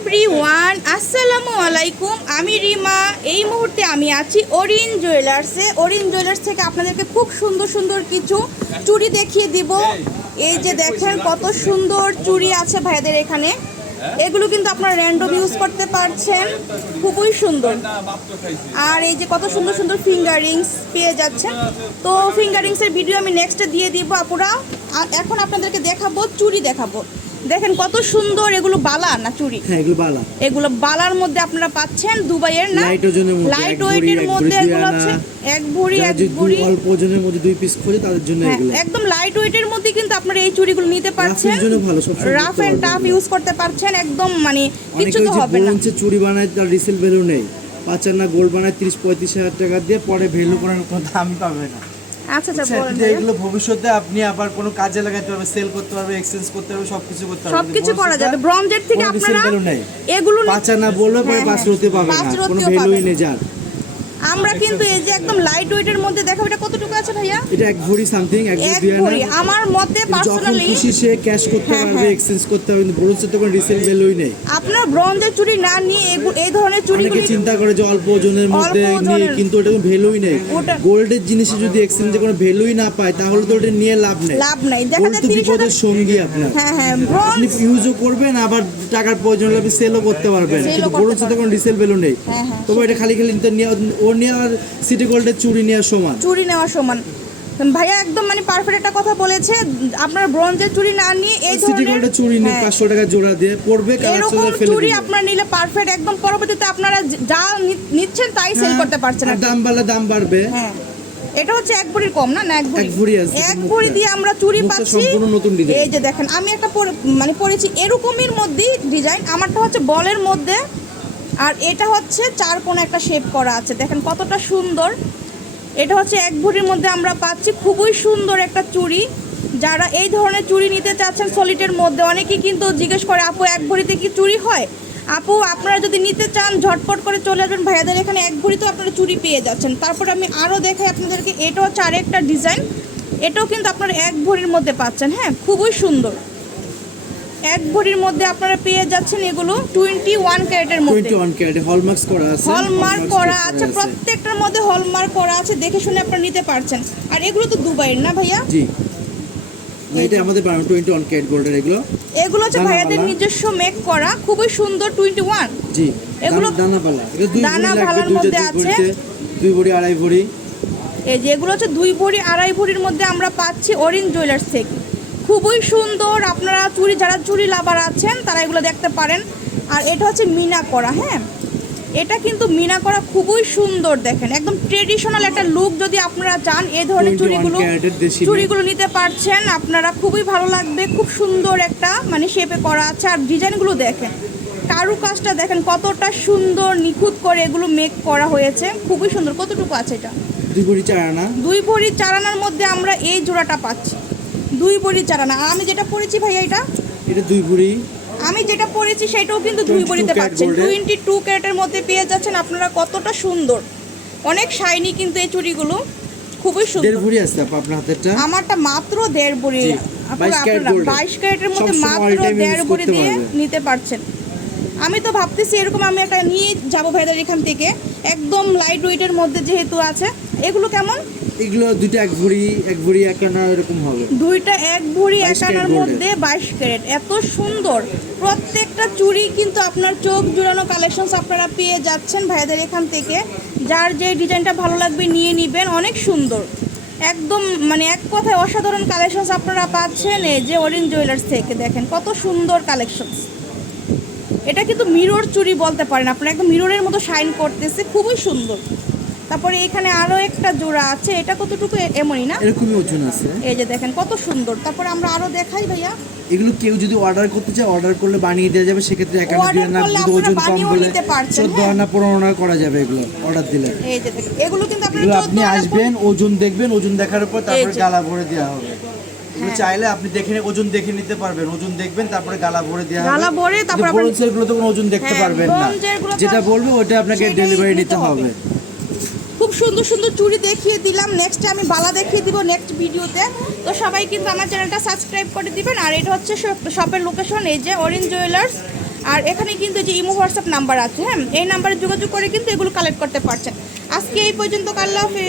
Every one আসসালামু আলাইকুম। আমি রিমা। এই মুহূর্তে আমি আছি ওরিন জুয়েলার্সে ওরিন জুয়েলার্স থেকে আপনাদেরকে খুব সুন্দর সুন্দর কিছু চুড়ি দেখিয়ে দিব। এই যে দেখেন কত সুন্দর চুড়ি আছে ভাইদের এখানে। এগুলো কিন্তু আপনারা র্যান্ডম ইউজ করতে পারছেন। খুবই সুন্দর। আর এই যে কত সুন্দর সুন্দর ফিঙ্গারিংস পেয়ে যাচ্ছেন। তো ফিঙ্গারিংসের ভিডিও আমি নেক্সটে দিয়ে দিব আপুরা। এখন আপনাদেরকে দেখাবো, চুড়ি দেখাবো। দেখেন কত সুন্দর এগুলো বালা না চুরি? হ্যাঁ এগুলো বালা। এগুলো বালার মধ্যে আপনারা পাচ্ছেন দুবাইয়ের না? লাইট ওজনের মধ্যে লাইট ওয়েটের মধ্যে এগুলো দুই এক ভরি এক ভরি। অল্প ওজনের মধ্যে দুই পিস খোঁজে তাদের জন্য হ্যাঁ, এগুলো। একদম লাইট ওয়েটের মধ্যে কিন্তু আপনারা এই চুড়িগুলো নিতে পারছেন। জন্য ভালো, সবসময় রাফ এন্ড টাফ ইউজ করতে পারছেন একদম মানে কিছু তো হবে না। ব্রোঞ্জের চুড়ি বানায় তার রিসেল ভ্যালু নেই। পাঁচ আনা গোল্ড বানায় তিরিশ পঁয়ত্রিশ হাজার টাকা দিয়ে পরে ভ্যালু করার কোনো দামই পাবে না। আচ্ছা আচ্ছা এগুলো ভবিষ্যতে আপনি আবার কোনো কাজে লাগাতে পারবেন সেল করতে পারবে এক্সচেঞ্জ করতে পারবে সবকিছু করতে পারবে সবকিছু করা যাবে। ব্রঞ্জের থেকে আপনারা এগুলো নি- বলবে পরে হ্যাঁ, পাঁচ হ্যাঁ। রতে পাবে না কোনো ভ্যালুই নেই যার। আমরা কিন্তু এই যে একদম লাইট ওয়েটের মধ্যে দেখাবো এটা কতটুকু আছে ভাইয়া? এটা এক ভরি সামথিং এক ভরি আমার মতে পার্সোনালি খুশি সে ক্যাশ করতে হ্যাঁ, পারবে হ্যাঁ। এক্সচেঞ্জ করতে পারবে কিন্তু ব্রোঞ্জের তো কোনো রিসেল ভ্যালুই নেই। আপনার ব্রঞ্জের চুড়ি না নিয়ে এই ধরনের চুড়িগুলি চিন্তা করে যে অল্প ওজনের মধ্যে নিয়ে কিন্তু ওটা কোনো ভ্যালুই নেই। গোল্ডের জিনিসে যদি এক্সচেঞ্জে কোনো ভ্যালুই না পায় তাহলে তো ওটা নিয়ে লাভ নেই। লাভ নাই। দেখা যায় তো তিরিশ বিপদের হাজার সঙ্গী আপনার। হ্যাঁ হ্যাঁ আপনি ইউজও করবেন আবার টাকার প্রয়োজন হলে আপনি সেলও করতে পারবেন। কিন্তু করতে গোল্ডের সাথে কোনো রিসেল ভ্যালু নেই। হ্যাঁ, হ্যাঁ, তবে এটা খালি খালি তো নিয়ে ও নিয়ে আর সিটি গোল্ডের চুরি নেওয়ার সমান? চুরি নেওয়া সমান। ভাইয়া একদম মানে পারফেক্ট একটা কথা বলেছে আপনার ব্রঞ্জের চুড়ি না নিয়ে এই সিটি গোল্ডের চুরি নিয়ে হ্যাঁ, পাঁচশো টাকা জোড়া দিয়ে পড়বে এরকম চুড়ি। আপনার নিলে পারফেক্ট একদম পরবর্তীতে আপনারা যা নিচ্ছেন তাই সেল হ্যাঁ, করতে পারছেন আর দাম বাড়লে দাম বাড়বে। হ্যাঁ। এটা হচ্ছে এক ভরির কম না? না এক ভরি। এক ভরি আছে, এক ভরি দিয়ে আমরা চুড়ি মুখটা পাচ্ছি। সম্পূর্ণ নতুন। এই যে দেখেন আমি একটা মানে পরেছি এরকমের মধ্যেই ডিজাইন আমারটা হচ্ছে বলের মধ্যে। আর এটা হচ্ছে চার কোণে একটা শেপ করা আছে। দেখেন কতটা সুন্দর। এটা হচ্ছে এক ভরির মধ্যে আমরা পাচ্ছি খুবই সুন্দর একটা চুড়ি। যারা এই ধরনের চুড়ি নিতে চাচ্ছেন সলিটের মধ্যে, অনেকেই কিন্তু জিজ্ঞেস করে, আপু, এক ভরিতে কি চুড়ি হয়? আপু, আপনারা যদি নিতে চান, ঝটপট করে চলে আসবেন। ভাইয়াদের এখানে এক ভরিতেও আপনারা চুড়ি পেয়ে যাচ্ছেন। তারপর আমি আরও দেখাই আপনাদেরকে এটা হচ্ছে আরেকটা ডিজাইন এটাও কিন্তু আপনারা এক ভরির মধ্যে পাচ্ছেন হ্যাঁ? খুবই সুন্দর। এক ভরির মধ্যে আপনারা পেয়ে যাচ্ছেন এগুলো টোয়েন্টি ওয়ান ক্যারেটের মধ্যে। টোয়েন্টি ওয়ান ক্যারেটে হলমার্কস করা আছে হলমার্ক করা আছে প্রত্যেকটার মধ্যে হলমার্ক করা আছে দেখে শুনে আপনারা নিতে পারছেন। আর এগুলো তো দুবাইয়ের না ভাইয়া? জি। এটা আমাদের বানানো টোয়েন্টি ওয়ান ক্যারেট গোল্ডের এগুলো। এগুলো হচ্ছে। ভাইয়াদের নিজস্ব মেক করা খুবই সুন্দর টোয়েন্টি ওয়ান জি এগুলো- দানা পালা দানা পালার মধ্যে আছে। দুই ভরি আড়াই ভরি। এই যে এগুলো হচ্ছে দুই ভরি আড়াই ভরির মধ্যে আমরা পাচ্ছি অরিন জুয়েলার্স থেকে। খুবই সুন্দর। আপনারা চুরি যারা চুরি লাভার আছেন তারা এগুলো দেখতে পারেন। আর এটা হচ্ছে মিনা করা হ্যাঁ? এটা কিন্তু মিনা করা খুবই সুন্দর দেখেন। একদম ট্রেডিশনাল একটা লুক যদি আপনারা চান এই ধরনের 21 চুড়িগুলো চুড়িগুলো নিতে পারছেন। আপনারা খুবই ভালো লাগবে খুব সুন্দর একটা মানে শেপে করা আছে। আর ডিজাইনগুলো দেখেন কারু কাজটা দেখেন কতটা সুন্দর নিখুঁত করে এগুলো মেক করা হয়েছে। খুবই সুন্দর কতটুকু আছে এটা? দুই ভরি চারানা দুই ভরি চারানার মধ্যে আমরা এই জোড়াটা পাচ্ছি। দুই ভরি চারানা আর আমি যেটা পরেছি ভাইয়া এটা? এটা দুই ভরি আমি যেটা পরেছি সেটাও কিন্তু দুই 22 ভরিতে ক্যারেট পাচ্ছেন। টোয়েন্টি টু ক্যারেটের মধ্যে পেয়ে যাচ্ছেন আপনারা কতটা সুন্দর। অনেক শাইনি কিন্তু এই চুড়িগুলো। খুবই সুন্দর। দেড় ভরি আছে আপা আপনার হাতেরটা? আমারটা মাত্র দেড় ভরি জি, 22 বাইশ ক্যারেটের মধ্যে মাত্র দেড় ভরি দিয়ে নিতে পারছেন। আমি তো ভাবতেছি এরকম আমি একটা নিয়ে যাব ভাইদের এখান থেকে। একদম লাইট ওয়েটের মধ্যে যেহেতু আছে। এগুলো কেমন? এগুলো দুইটা এক ভরি এক ভরি এক আনা এরকম হবে। দুইটা এক ভরি 22 এক আনার মধ্যে বাইশ ক্যারেট। এত সুন্দর। প্রত্যেকটা চুড়ি কিন্তু আপনার চোখ জুড়ানো কালেকশনস আপনারা পেয়ে যাচ্ছেন ভাইদের এখান থেকে। যার যে ডিজাইনটা ভালো লাগবে নিয়ে নেবেন। অনেক সুন্দর। একদম মানে এক কথায় অসাধারণ কালেকশনস আপনারা পাচ্ছেন এই যে অরেঞ্জ জুয়েলার্স থেকে। দেখেন কত সুন্দর কালেকশনস এটা কিন্তু মিরর চুড়ি বলতে পারেন। আপনারা একদম মিররের মতো শাইন করতেছে। খুবই সুন্দর। তারপরে এখানে আরও একটা জোড়া আছে এটা কতটুকু এমনই না? এরকমই ওজন আছে। এই যে দেখেন কত সুন্দর। তারপরে আমরা আরও দেখাই ভাইয়া। এগুলো কেউ যদি অর্ডার করতে চায় অর্ডার করলে বানিয়ে দেওয়া যাবে সেক্ষেত্রে এক আনা দুই ওজন কম বলে চোদ্দ হ্যাঁ। আনা পনেরো আনা করা যাবে এগুলো অর্ডার দিলে। এই যে দেখেন এগুলো কিন্তু আপনারা এগুলো 14 আপনি আসবেন ওজন দেখবেন ওজন দেখার পর তারপরে গালা ভরে দেওয়া হবে। হ্যাঁ। চাইলে আপনি দেখে ওজন দেখে নিতে পারবেন ওজন দেখবেন তারপরে গালা ভরে দেওয়া গালা ভরে তারপর আবার- ব্রোঞ্জেরগুলো তো কোনো ওজন দেখতে হ্যাঁ, পারবেন না। যেটা বলবে ওটা আপনাকে ডেলিভারি নিতে হবে। সুন্দর সুন্দর চুড়ি দেখিয়ে দিলাম। নেক্সটে আমি বালা দেখিয়ে দিব নেক্সট ভিডিওতে তো সবাই কিন্তু আমার চ্যানেলটা সাবস্ক্রাইব করে দিবেন। আর এটা হচ্ছে শপের লোকেশন এই যে অরেঞ্জ জুয়েলার্স আর এখানে কিন্তু যে ইমো হোয়াটসঅ্যাপ নাম্বার আছে হ্যাঁ? এই নাম্বারে যোগাযোগ করে কিন্তু এগুলো কালেক্ট করতে পারছেন। আজকে এই পর্যন্ত হাফেজ।